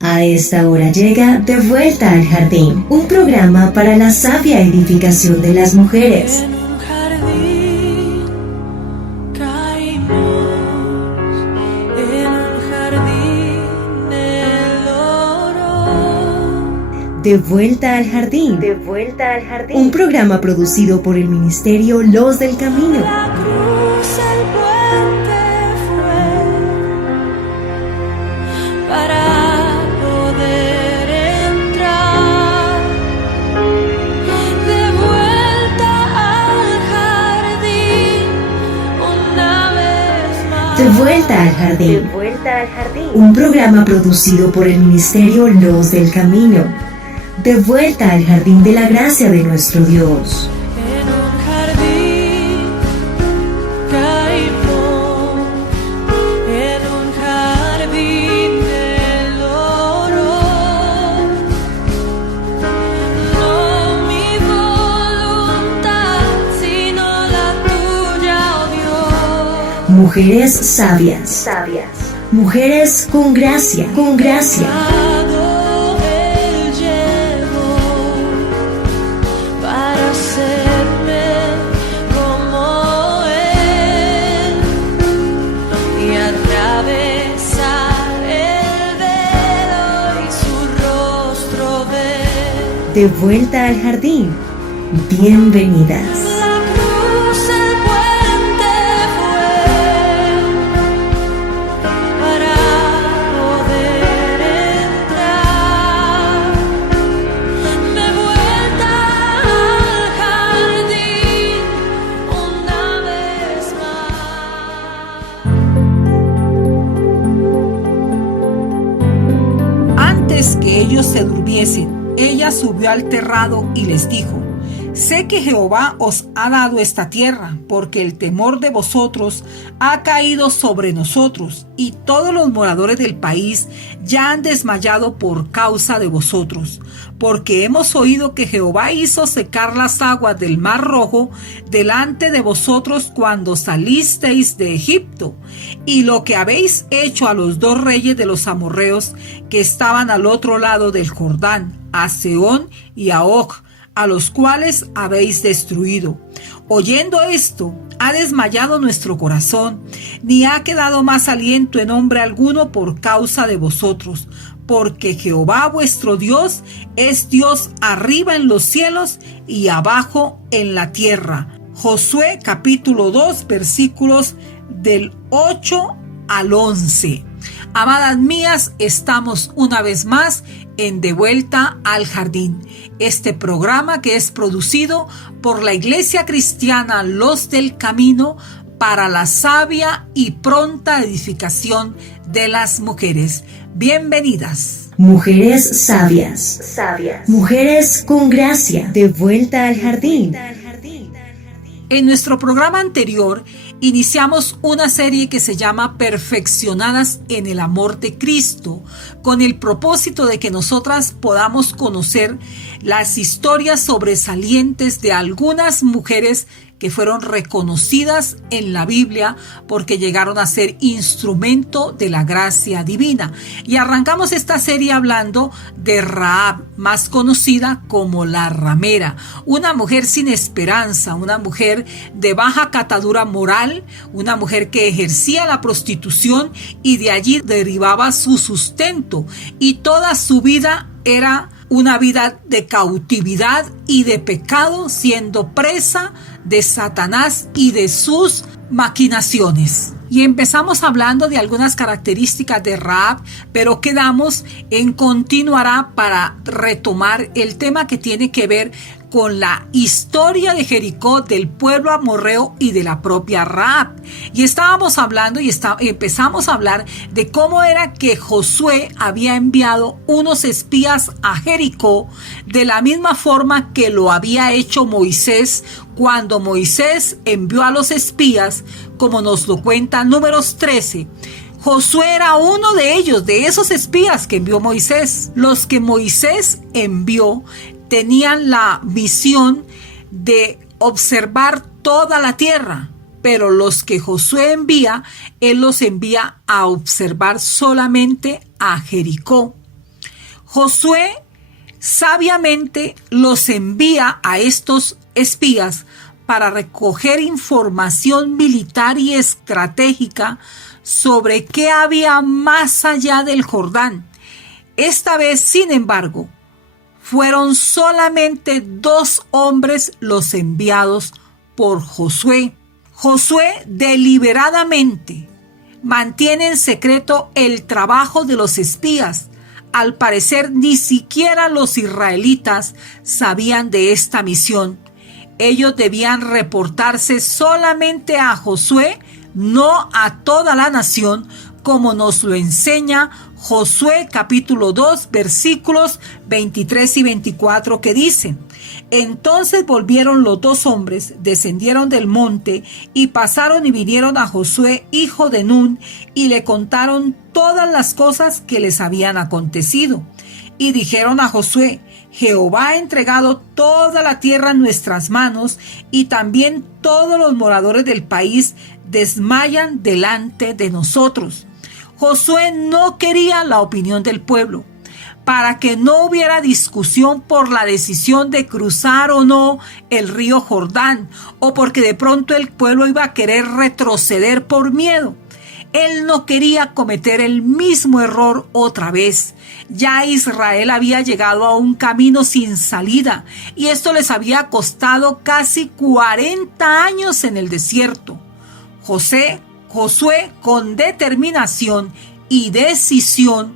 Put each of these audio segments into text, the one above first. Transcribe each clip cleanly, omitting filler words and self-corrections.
A esta hora llega De Vuelta al Jardín, un programa para la sabia edificación de las mujeres. En un jardín caímos, en un jardín el oro. De Vuelta al Jardín. De Vuelta al Jardín. Un programa producido por el Ministerio Los del Camino. La cruz, el puente fue para poder entrar de vuelta al jardín una vez más. De Vuelta al De Jardín. Vuelta al Jardín. Un programa producido por el Ministerio Los del Camino. De vuelta al jardín de la gracia de nuestro Dios. En un jardín caímos, en un jardín del oro. No mi voluntad, sino la tuya, oh Dios. Mujeres sabias. Sabias. Mujeres con gracia. Con gracia. Él llevó para hacerme como Él y atravesar el velo y su rostro ver. De vuelta al jardín. Bienvenidas. La cruz, el puente fue para poder entrar de vuelta al jardín una vez más. Antes que ellos se durmiesen, ella subió al terrado y les dijo: sé que Jehová os ha dado esta tierra, porque el temor de vosotros ha caído sobre nosotros, y todos los moradores del país ya han desmayado por causa de vosotros, porque hemos oído que Jehová hizo secar las aguas del Mar Rojo delante de vosotros cuando salisteis de Egipto, y lo que habéis hecho a los dos reyes de los amorreos que estaban al otro lado del Jordán, a Sehón y a Og, a los cuales habéis destruido. Oyendo esto, ha desmayado nuestro corazón, ni ha quedado más aliento en hombre alguno por causa de vosotros, porque Jehová vuestro Dios es Dios arriba en los cielos y abajo en la tierra. Josué capítulo 2 versículos del 8 al 11. Amadas mías, estamos una vez más en De Vuelta al Jardín, este programa que es producido por la Iglesia Cristiana Los del Camino para la sabia y pronta edificación de las mujeres. Bienvenidas. Mujeres sabias. Sabias. Mujeres con gracia. De vuelta al jardín. En nuestro programa anterior iniciamos una serie que se llama Perfeccionadas en el Amor de Cristo, con el propósito de que nosotras podamos conocer las historias sobresalientes de algunas mujeres que fueron reconocidas en la Biblia porque llegaron a ser instrumento de la gracia divina. Y arrancamos esta serie hablando de Rahab, más conocida como la ramera, una mujer sin esperanza, una mujer de baja catadura moral, una mujer que ejercía la prostitución y de allí derivaba su sustento, y toda su vida era una vida de cautividad y de pecado, siendo presa de Satanás y de sus maquinaciones. Y empezamos hablando de algunas características de Rahab, pero quedamos en continuará para retomar el tema que tiene que ver con la historia de Jericó, del pueblo amorreo y de la propia Rahab. Y estábamos hablando empezamos a hablar de cómo era que Josué había enviado unos espías a Jericó, de la misma forma que lo había hecho Moisés cuando Moisés envió a los espías, como nos lo cuenta Números 13. Josué era uno de ellos, de esos espías que envió Moisés. Los que Moisés envió tenían la misión de observar toda la tierra, pero los que Josué envía, él los envía a observar solamente a Jericó. Josué sabiamente los envía a estos espías para recoger información militar y estratégica sobre qué había más allá del Jordán. Esta vez, sin embargo, fueron solamente 2 hombres los enviados por Josué. Josué deliberadamente mantiene en secreto el trabajo de los espías. Al parecer, ni siquiera los israelitas sabían de esta misión. Ellos debían reportarse solamente a Josué, no a toda la nación, como nos lo enseña Josué capítulo 2 versículos 23 y 24, que dicen: Entonces volvieron los 2 hombres, descendieron del monte y pasaron y vinieron a Josué hijo de Nun y le contaron todas las cosas que les habían acontecido. Y dijeron a Josué: Jehová ha entregado toda la tierra en nuestras manos, y también todos los moradores del país desmayan delante de nosotros. Josué no quería la opinión del pueblo, para que no hubiera discusión por la decisión de cruzar o no el río Jordán, o porque de pronto el pueblo iba a querer retroceder por miedo. Él no quería cometer el mismo error otra vez. Ya Israel había llegado a un camino sin salida, y esto les había costado casi 40 años en el desierto. Josué, con determinación y decisión,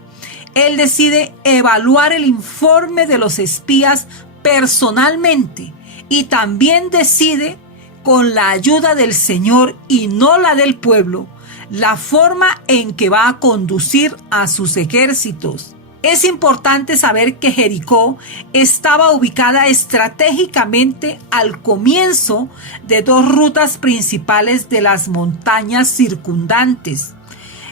él decide evaluar el informe de los espías personalmente, y también decide, con la ayuda del Señor y no la del pueblo, la forma en que va a conducir a sus ejércitos. Es importante saber que Jericó estaba ubicada estratégicamente al comienzo de 2 rutas principales de las montañas circundantes.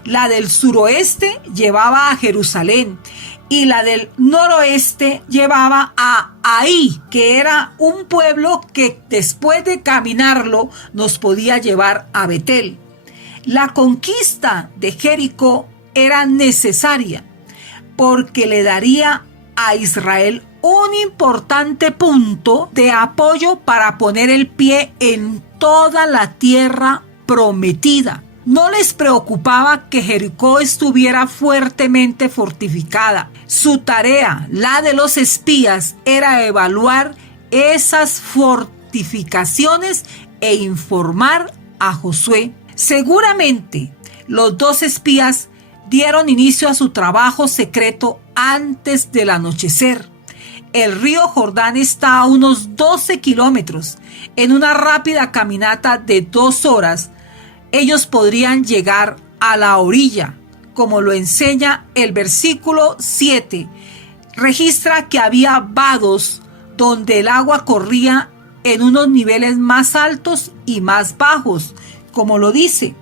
La del suroeste llevaba a Jerusalén y la del noroeste llevaba a Ahí, que era un pueblo que después de caminarlo nos podía llevar a Betel. La conquista de Jericó era necesaria porque le daría a Israel un importante punto de apoyo para poner el pie en toda la tierra prometida. No les preocupaba que Jericó estuviera fuertemente fortificada. Su tarea, la de los espías, era evaluar esas fortificaciones e informar a Josué. Seguramente los 2 espías dieron inicio a su trabajo secreto antes del anochecer. El río Jordán está a unos 12 kilómetros. En una rápida caminata de 2 horas, ellos podrían llegar a la orilla, como lo enseña el versículo 7. Registra que había vados donde el agua corría en unos niveles más altos y más bajos, como lo dice.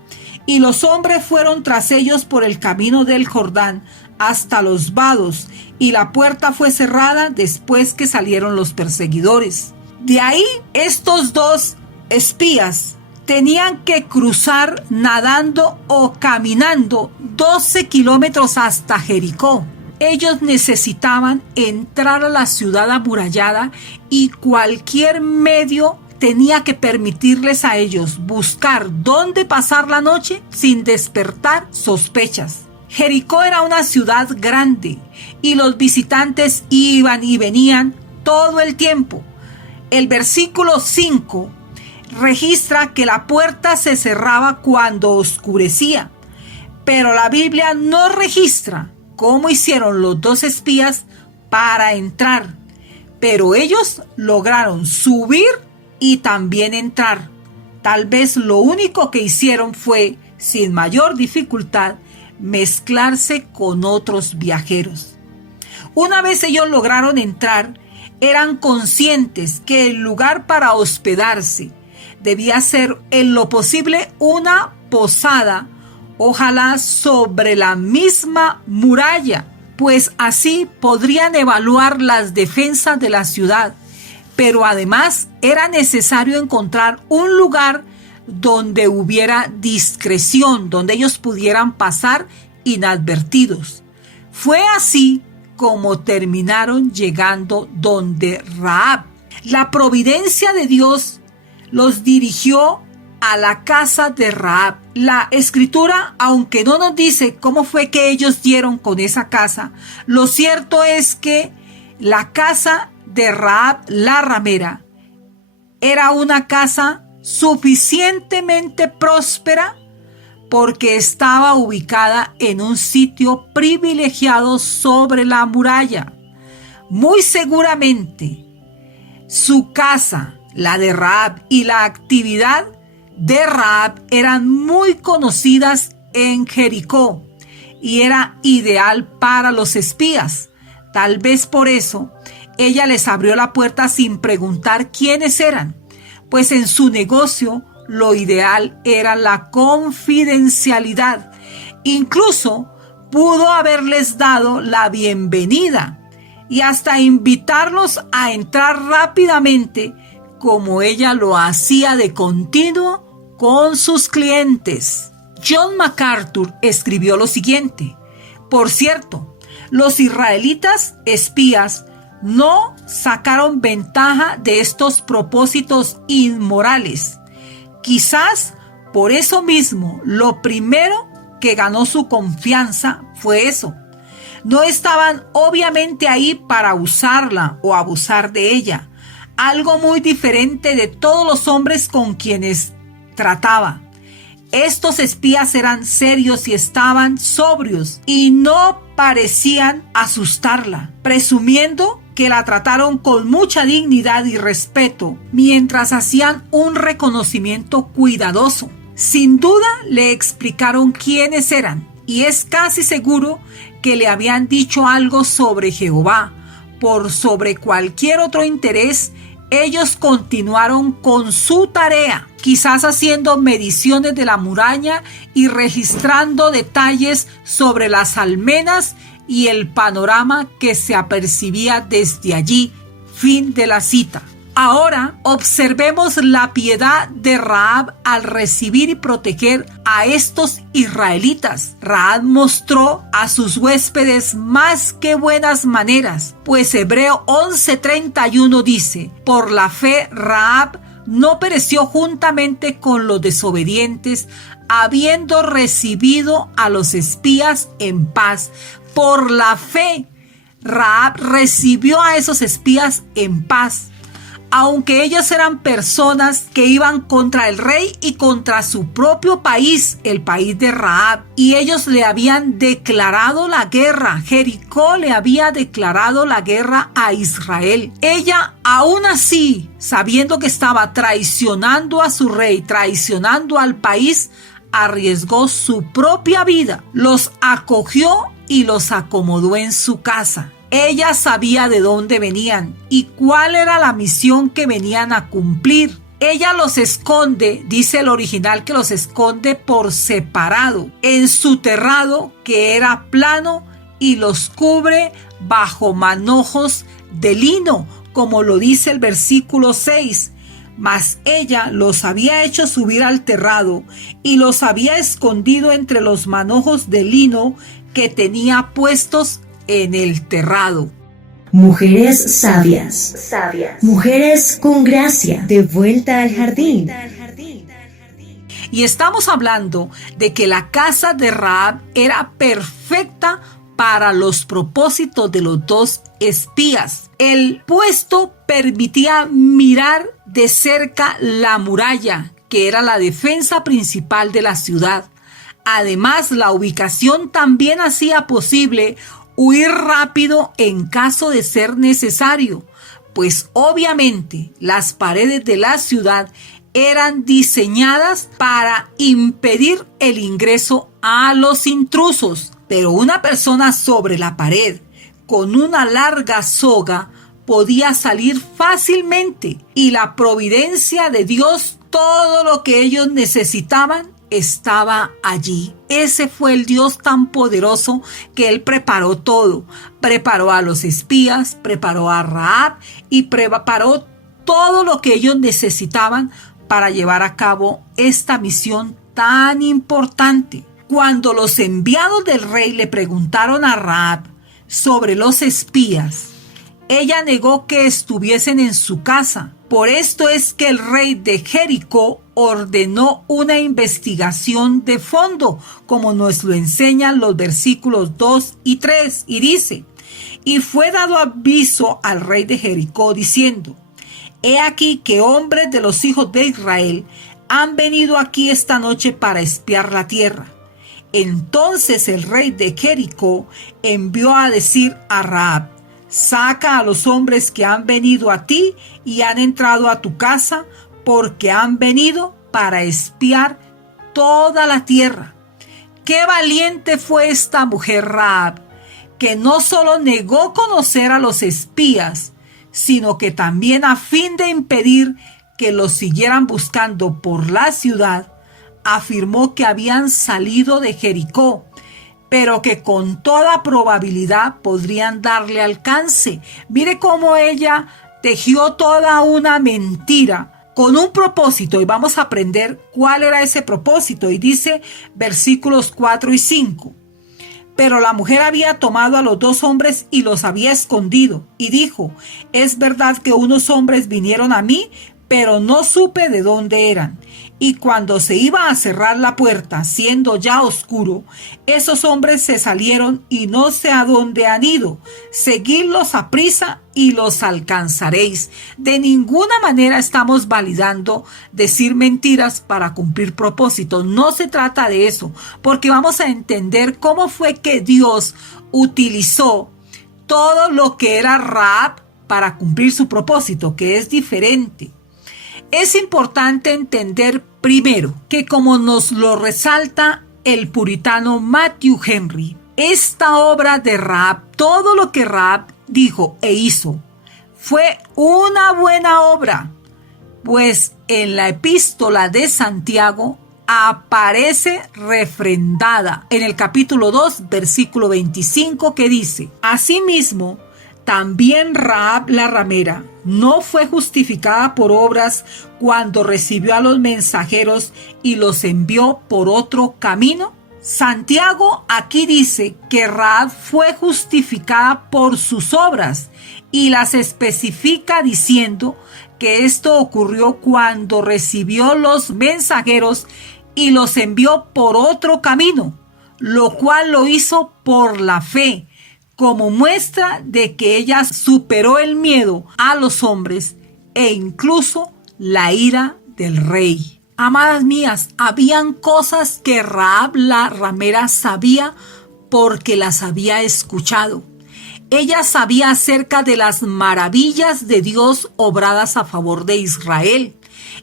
Y los hombres fueron tras ellos por el camino del Jordán hasta los vados, y la puerta fue cerrada después que salieron los perseguidores. De ahí estos 2 espías tenían que cruzar nadando o caminando 12 kilómetros hasta Jericó. Ellos necesitaban entrar a la ciudad amurallada, y cualquier medio tenía que permitirles a ellos buscar dónde pasar la noche sin despertar sospechas. Jericó era una ciudad grande y los visitantes iban y venían todo el tiempo. El versículo 5 registra que la puerta se cerraba cuando oscurecía, pero la Biblia no registra cómo hicieron los 2 espías para entrar, pero ellos lograron subir y también entrar. Tal vez lo único que hicieron fue, sin mayor dificultad, mezclarse con otros viajeros. Una vez ellos lograron entrar, eran conscientes que el lugar para hospedarse debía ser en lo posible una posada, ojalá sobre la misma muralla, pues así podrían evaluar las defensas de la ciudad. Pero además era necesario encontrar un lugar donde hubiera discreción, donde ellos pudieran pasar inadvertidos. Fue así como terminaron llegando donde Rahab. La providencia de Dios los dirigió a la casa de Rahab. La escritura, aunque no nos dice cómo fue que ellos dieron con esa casa, lo cierto es que la casa de Rahab la ramera era una casa suficientemente próspera porque estaba ubicada en un sitio privilegiado sobre la muralla. Muy seguramente su casa, la de Rahab, y la actividad de Rahab eran muy conocidas en Jericó y era ideal para los espías. Tal vez por eso ella les abrió la puerta sin preguntar quiénes eran, pues en su negocio lo ideal era la confidencialidad. Incluso pudo haberles dado la bienvenida y hasta invitarlos a entrar rápidamente, como ella lo hacía de continuo con sus clientes. John MacArthur escribió lo siguiente: por cierto, los israelitas espías no sacaron ventaja de estos propósitos inmorales. Quizás por eso mismo lo primero que ganó su confianza fue eso. No estaban obviamente ahí para usarla o abusar de ella, algo muy diferente de todos los hombres con quienes trataba. Estos espías eran serios y estaban sobrios y no parecían asustarla, presumiendo que la trataron con mucha dignidad y respeto mientras hacían un reconocimiento cuidadoso. Sin duda le explicaron quiénes eran y es casi seguro que le habían dicho algo sobre Jehová. Por sobre cualquier otro interés, ellos continuaron con su tarea, quizás haciendo mediciones de la muralla y registrando detalles sobre las almenas y el panorama que se apercibía desde allí. Fin de la cita. Ahora observemos la piedad de Rahab al recibir y proteger a estos israelitas. Rahab mostró a sus huéspedes más que buenas maneras, pues Hebreo 11:31 dice: por la fe Rahab no pereció juntamente con los desobedientes, habiendo recibido a los espías en paz. Por la fe Rahab recibió a esos espías en paz. Aunque ellos eran personas que iban contra el rey y contra su propio país, el país de Rahab, y ellos le habían declarado la guerra. Jericó le había declarado la guerra a Israel. Ella, aún así, sabiendo que estaba traicionando a su rey, traicionando al país, arriesgó su propia vida, los acogió y los acomodó en su casa. Ella sabía de dónde venían y cuál era la misión que venían a cumplir. Ella los esconde, dice el original que los esconde por separado, en su terrado que era plano, y los cubre bajo manojos de lino, como lo dice el versículo 6. Mas ella los había hecho subir al terrado y los había escondido entre los manojos de lino que tenía puestos en el terrado. Mujeres sabias. Mujeres con gracia. De vuelta al jardín. Y estamos hablando de que la casa de Rahab era perfecta para los propósitos de los dos espías. El puesto permitía mirar de cerca la muralla, que era la defensa principal de la ciudad. Además, la ubicación también hacía posible huir rápido en caso de ser necesario, pues obviamente las paredes de la ciudad eran diseñadas para impedir el ingreso a los intrusos. Pero una persona sobre la pared con una larga soga podía salir fácilmente, y la providencia de Dios, todo lo que ellos necesitaban, estaba allí. Ese fue el Dios tan poderoso que Él preparó todo. Preparó a los espías, preparó a Rahab y preparó todo lo que ellos necesitaban para llevar a cabo esta misión tan importante. Cuando los enviados del rey le preguntaron a Rahab sobre los espías. Ella negó que estuviesen en su casa. Por esto es que el rey de Jericó ordenó una investigación de fondo, como nos lo enseñan los versículos 2 y 3, y dice: y fue dado aviso al rey de Jericó diciendo: he aquí que hombres de los hijos de Israel han venido aquí esta noche para espiar la tierra. Entonces el rey de Jericó envió a decir a Rahab: saca a los hombres que han venido a ti y han entrado a tu casa, porque han venido para espiar toda la tierra. Qué valiente fue esta mujer Rahab, que no solo negó conocer a los espías, sino que también, a fin de impedir que los siguieran buscando por la ciudad, afirmó que habían salido de Jericó, pero que con toda probabilidad podrían darle alcance. Mire cómo ella tejió toda una mentira con un propósito, y vamos a aprender cuál era ese propósito. Y dice versículos 4 y 5. Pero la mujer había tomado a los 2 hombres y los había escondido, y dijo: es verdad que unos hombres vinieron a mí, pero no supe de dónde eran. Y cuando se iba a cerrar la puerta, siendo ya oscuro, esos hombres se salieron y no sé a dónde han ido. Seguidlos aprisa y los alcanzaréis. De ninguna manera estamos validando decir mentiras para cumplir propósitos. No se trata de eso, porque vamos a entender cómo fue que Dios utilizó todo lo que era Rahab para cumplir su propósito, que es diferente. Es importante entender primero que, como nos lo resalta el puritano Matthew Henry, esta obra de Rahab, todo lo que Rahab dijo e hizo, fue una buena obra, pues en la epístola de Santiago aparece refrendada en el capítulo 2, versículo 25, que dice: asimismo, también Rahab la ramera no fue justificada por obras cuando recibió a los mensajeros y los envió por otro camino. Santiago aquí dice que Rahab fue justificada por sus obras y las especifica diciendo que esto ocurrió cuando recibió los mensajeros y los envió por otro camino, lo cual lo hizo por la fe, como muestra de que ella superó el miedo a los hombres e incluso la ira del rey. Amadas mías, habían cosas que Rahab la ramera sabía porque las había escuchado. Ella sabía acerca de las maravillas de Dios obradas a favor de Israel.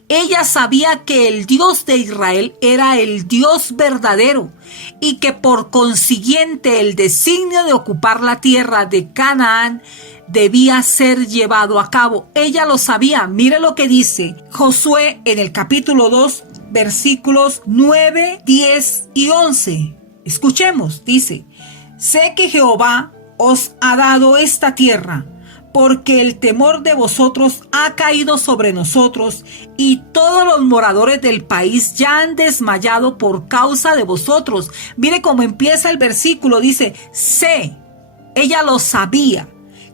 Ella sabía que el Dios de Israel era el Dios verdadero y que por consiguiente el designio de ocupar la tierra de Canaán debía ser llevado a cabo. Ella lo sabía. Mire lo que dice Josué en el capítulo 2, versículos 9, 10 y 11. Escuchemos, dice: sé que Jehová os ha dado esta tierra, porque el temor de vosotros ha caído sobre nosotros, y todos los moradores del país ya han desmayado por causa de vosotros. Mire cómo empieza el versículo, dice: sé, ella lo sabía,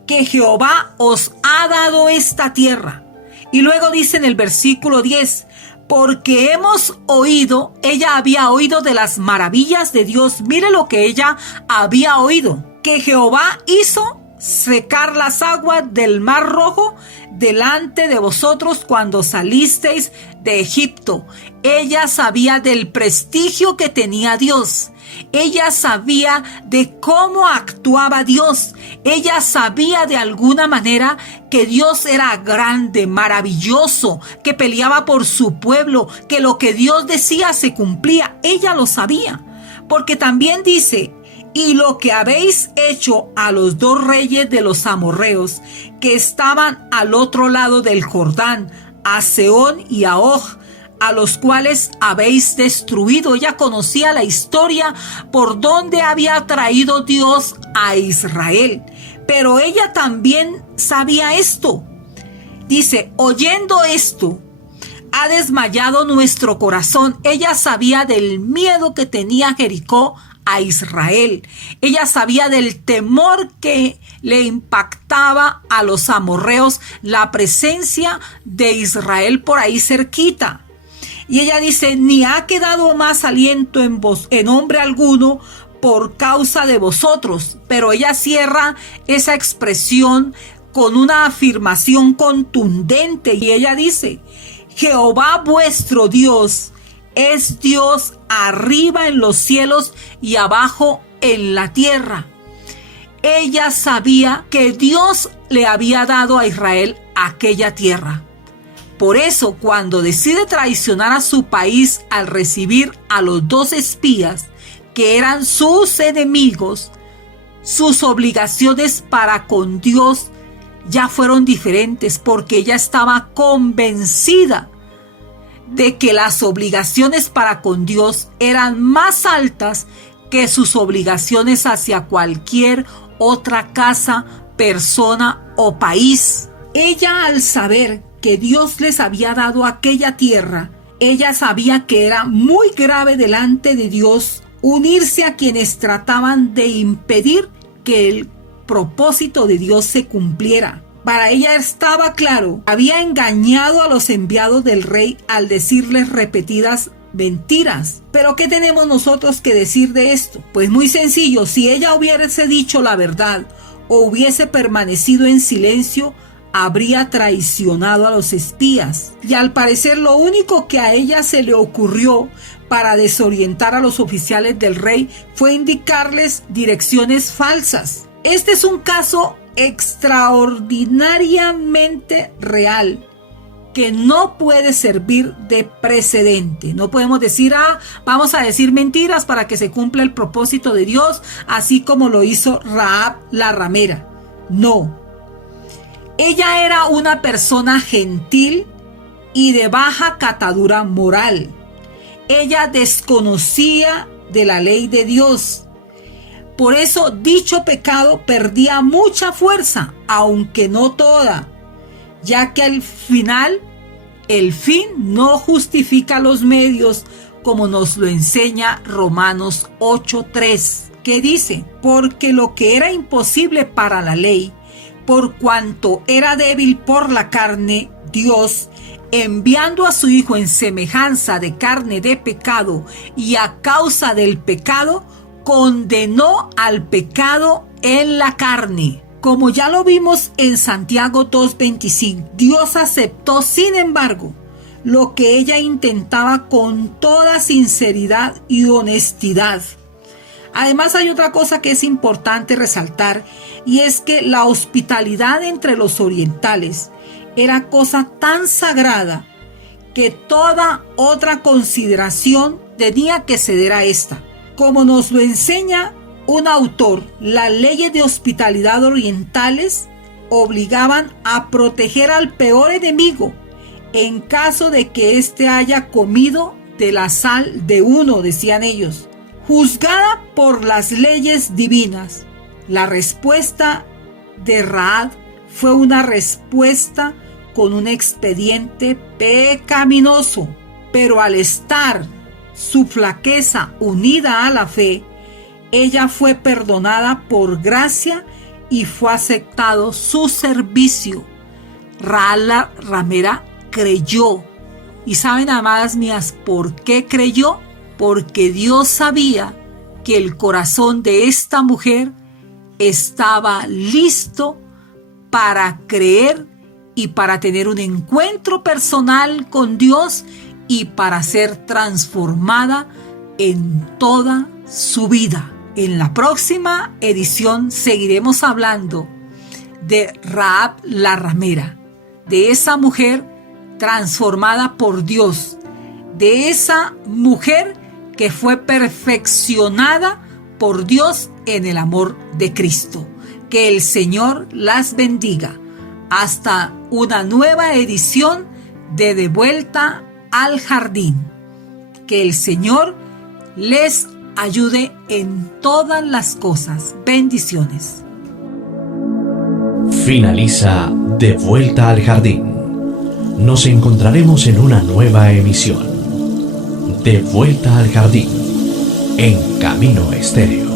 que Jehová os ha dado esta tierra. Y luego dice en el versículo 10, porque hemos oído, ella había oído de las maravillas de Dios. Mire lo que ella había oído, que Jehová hizo secar las aguas del Mar Rojo delante de vosotros cuando salisteis de Egipto. Ella sabía del prestigio que tenía Dios. Ella sabía de cómo actuaba Dios. Ella sabía de alguna manera que Dios era grande, maravilloso, que peleaba por su pueblo, que lo que Dios decía se cumplía. Ella lo sabía, porque también dice: y lo que habéis hecho a los 2 reyes de los amorreos que estaban al otro lado del Jordán, a Sehón y a Og, a los cuales habéis destruido. Ella conocía la historia por donde había traído Dios a Israel, pero ella también sabía esto. Dice: oyendo esto, ha desmayado nuestro corazón. Ella sabía del miedo que tenía Jericó a Israel. Ella sabía del temor que le impactaba a los amorreos la presencia de Israel por ahí cerquita. Y ella dice: ni ha quedado más aliento en hombre alguno por causa de vosotros. Pero ella cierra esa expresión con una afirmación contundente y ella dice: Jehová vuestro Dios es Dios arriba en los cielos y abajo en la tierra. Ella sabía que Dios le había dado a Israel aquella tierra. Por eso, cuando decide traicionar a su país al recibir a los 2 espías que eran sus enemigos, sus obligaciones para con Dios ya fueron diferentes, porque ella estaba convencida de que las obligaciones para con Dios eran más altas que sus obligaciones hacia cualquier otra casa, persona o país. Ella, al saber que Dios les había dado aquella tierra, ella sabía que era muy grave delante de Dios unirse a quienes trataban de impedir que el propósito de Dios se cumpliera. Para ella estaba claro: había engañado a los enviados del rey al decirles repetidas mentiras. Pero ¿qué tenemos nosotros que decir de esto? Pues muy sencillo: si ella hubiese dicho la verdad o hubiese permanecido en silencio, habría traicionado a los espías. Y al parecer lo único que a ella se le ocurrió para desorientar a los oficiales del rey fue indicarles direcciones falsas. Este es un caso extraordinariamente real que no puede servir de precedente. No podemos decir: vamos a decir mentiras para que se cumpla el propósito de Dios, así como lo hizo Rahab la ramera. No. Ella era una persona gentil y de baja catadura moral. Ella desconocía de la ley de Dios. Por eso dicho pecado perdía mucha fuerza, aunque no toda, ya que al final el fin no justifica los medios, como nos lo enseña Romanos 8:3, que dice: porque lo que era imposible para la ley, por cuanto era débil por la carne, Dios, enviando a su Hijo en semejanza de carne de pecado y a causa del pecado, condenó al pecado en la carne. Como ya lo vimos en Santiago 2:25, Dios aceptó, sin embargo, lo que ella intentaba con toda sinceridad y honestidad. Además, hay otra cosa que es importante resaltar, y es que la hospitalidad entre los orientales era cosa tan sagrada que toda otra consideración tenía que ceder a esta. Como nos lo enseña un autor, las leyes de hospitalidad orientales obligaban a proteger al peor enemigo en caso de que éste haya comido de la sal de uno, decían ellos. Juzgada por las leyes divinas, la respuesta de Rahab fue una respuesta con un expediente pecaminoso, pero al estar su flaqueza unida a la fe, ella fue perdonada por gracia y fue aceptado su servicio. Rahab la ramera creyó. ¿Y saben, amadas mías, por qué creyó? Porque Dios sabía que el corazón de esta mujer estaba listo para creer y para tener un encuentro personal con Dios y para ser transformada en toda su vida. En la próxima edición seguiremos hablando de Rahab la ramera, de esa mujer transformada por Dios, de esa mujer que fue perfeccionada por Dios en el amor de Cristo. Que el Señor las bendiga. Hasta una nueva edición de Vuelta al Jardín. Que el Señor les ayude en todas las cosas. Bendiciones. Finaliza De Vuelta al Jardín. Nos encontraremos en una nueva emisión. De Vuelta al Jardín. en Camino Estéreo.